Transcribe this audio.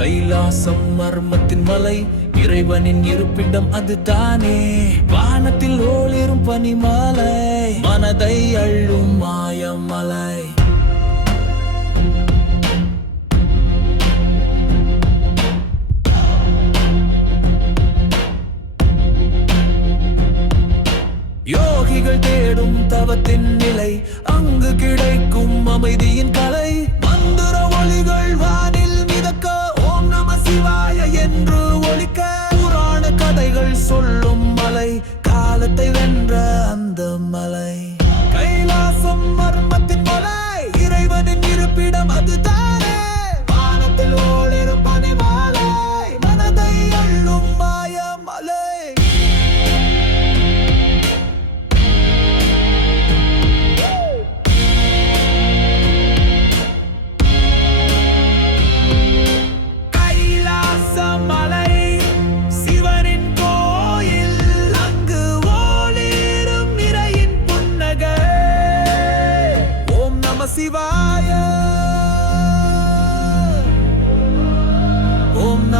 கைலாசம் மர்மத்தின் மலை இறைவனின் இருப்பிடம் அது தானே. வானத்தில் ஓளிரும் பனிமலை மனதை அள்ளும் மாயமலை. யோகிகள் தேடும் தவத்தின் நிலை அங்கு கிடைக்கும் அமைதியின் கலை. மந்திர ஒளிகள் வாய் சொல்லும் மலை காலத்தை வென்ற